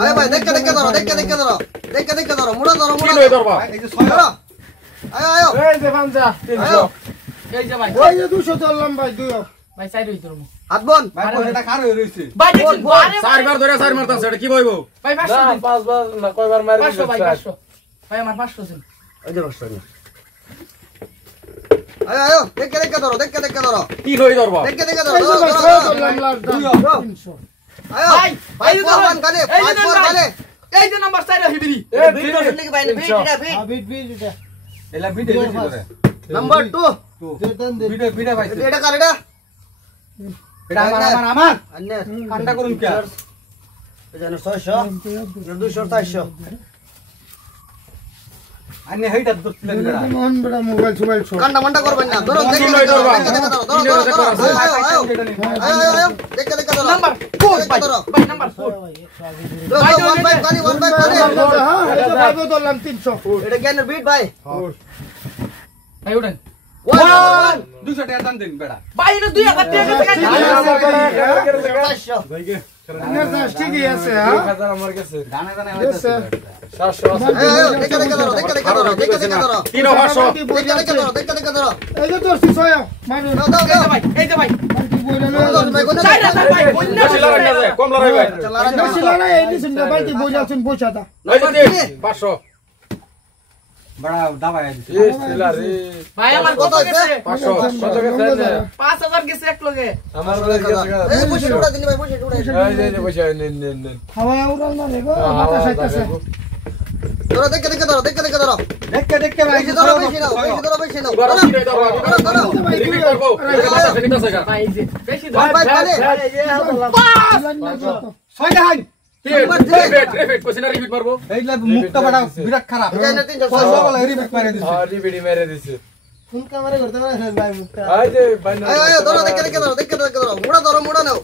আয় ভাই দেখে ধরো দেখে ধরো মুড়া ধরো কি লই ধরবা এই যে 6 আয় এই যে পাঞ্জা 300 এই যে ভাই ওই যে 200 ধরলাম ভাই 2 ভাই সাইড হই তোর হাত বন ভাই এটা খার হই রইছে ভাই দেখুন চারবার ধরে চার মারতাছ এটা কি বইবো ভাই 500 দিন 5 বার না কয়বার মারি 500 ভাই 500 ভাই আমার 500 দিন এই যে বসো আয় দেখে ধরো কি লই ধরবা দেখে ধরো এই যে ভাই 6 ধরলাম লাস্ট 300 আয় ভাই ভাই ফোন গালে ভাই ফোন গালে এই যে নাম্বার সাইড হিবিরি এ ভিড লিখে ভাই ভিড বিট এলা ভিডিও বেশি করে নাম্বার 2 যেটান দে ভিডিও ভাই এটা কার এটা এটা আমার অন্য কান্ডা করুন কি জানো 600 200 400 আনে হেইটা দুতলেন বেড়া মন বড় মোবাইল সব কান্ডা মন্ডা করবেন না ধরো দেখে ধরো দেখে ধরো নাম্বার 4 ভাই ভাই নাম্বার 4 1 বাই গালি হ্যাঁ এই যে ভাই ধরলাম 300 এটা কেন বিট ভাই ভাই উঠেন 1 200 টাকা দাম দেন বেড়া ভাই এটা 2000 টাকা400 ঠিকই আছে হ্যাঁ আমার কাছে দানা দানা হইছে 700 দেখে ধরো 300 দেখে ধরো এই যে তোর 600 মারুন দাও এই যে ভাই কি বইলা লয় 4000 ভাই অন্য বেশি লাগাই না কম লাগাই ভাই বেশি লানা এই দিছেন না বালতি বইলাছেন পয়সাটা এই যে 500 বড়া দাবাই দিছে ভাই আমার কত গেছে 500 কত গেছে 5000 গেছে এক লগে আমার বলে এই পয়সা উড়া দিনি ভাই পয়সা উড়া এই যে পয়সা নেন হাওয়া উড়াল না রে গো মাথা সাইতাছে ধরো দেখে ধরো দেখে ভাই বেশি ধরো বেশি নাও এবার কি রে ধরবা রিপিট করব এটা মাথা ফেনিতাছে গা ভাই যে বেশি ভাই ভাই ভাই ছয়টা হাই রিপিট কোশ্চেন রিপিট মারবো এইলা মুখটা বড়া বিরাট খারাপ এখানে 300 ছয়টা বলে রিপিট করে দিছে রিপিট মেরে দিছে ফুল ক্যামেরা করতে পারে ভাই মুখটা এই যে বাইনা আয় ধরো দেখে ধরো মুড়া নাও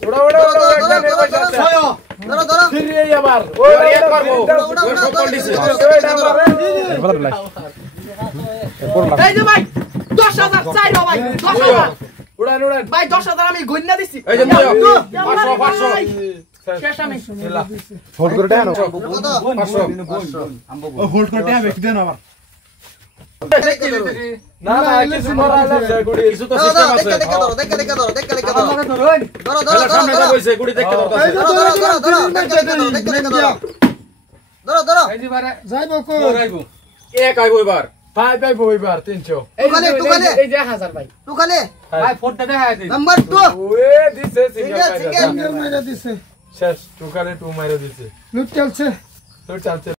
ধরো ফিরে আবার ওই এক মারবো ওই সব কন্ডিশন এই যে ভাই 10000 চাই ভাই 10000 উড়ান ভাই 10000 আমি গন্না দিছি এই যে 500 শেষ আমি হোল্ড করে দেন কত 500 হোল্ড করে টাকা বেশি দেন আবার না না কিছু করা লাগছে গুড়ি কিছু তো সিস্টেম আছে দেখে ধরো ধরো ধরুন সামনে কইছে গুড়ি দেখতে দরকার ধরো এই যে বারে যাইবো কো রাইবো এক আইবো এবার পাই পাইবো এবার 300 এই যে 1000 ভাই তুই খালে ভাই ফোনটা দেখা দিন নাম্বার 2 ওয়ে দিছে সিঙ্গেল সিঙ্গেল মাইরা দিছে শেষ টুকালে টু মাইরা দিছে লুট চলছে তো চলছে